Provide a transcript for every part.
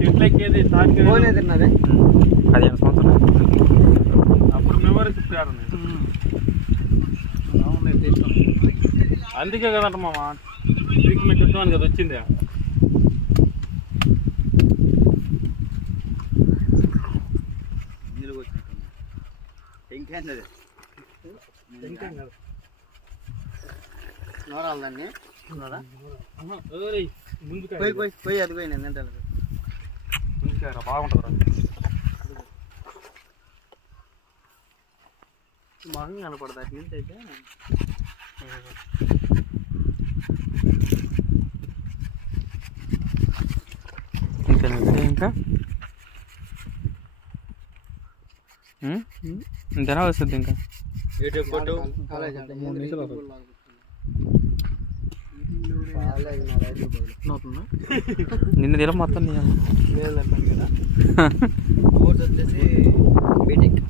చెట్లు ఎక్కేది తిన్నది 15 సంవత్సరాలు. అప్పుడు మెమరీ తిప్పారు. అందుకే కదంట మామ ట్రీట్మెంట్ ఇద్దామని కదా వచ్చింది. నోరాలని ముందు పోయి అది పోయి నేను తింటాను. ముందుకారా బాగుంటుందా మొహం కనపడదు అటు నుంచి అయితే. ఇంకా ఇంతనా వస్తుంది ఇంకా నిన్న దినం మొత్తం కోర్స్ వచ్చేసి బీటెక్.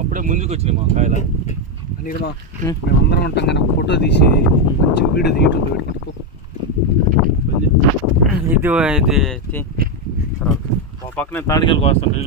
అప్పుడే ముందుకు వచ్చినాయి మా కాయల అనిమా మేమందరం ఉంటాం కానీ ఫోటో తీసి మంచి వీడియో యూట్యూబ్లో పెట్టుకుంటూ ఇది పక్కనే తాడికెళ్ళి వస్తుంటాయి.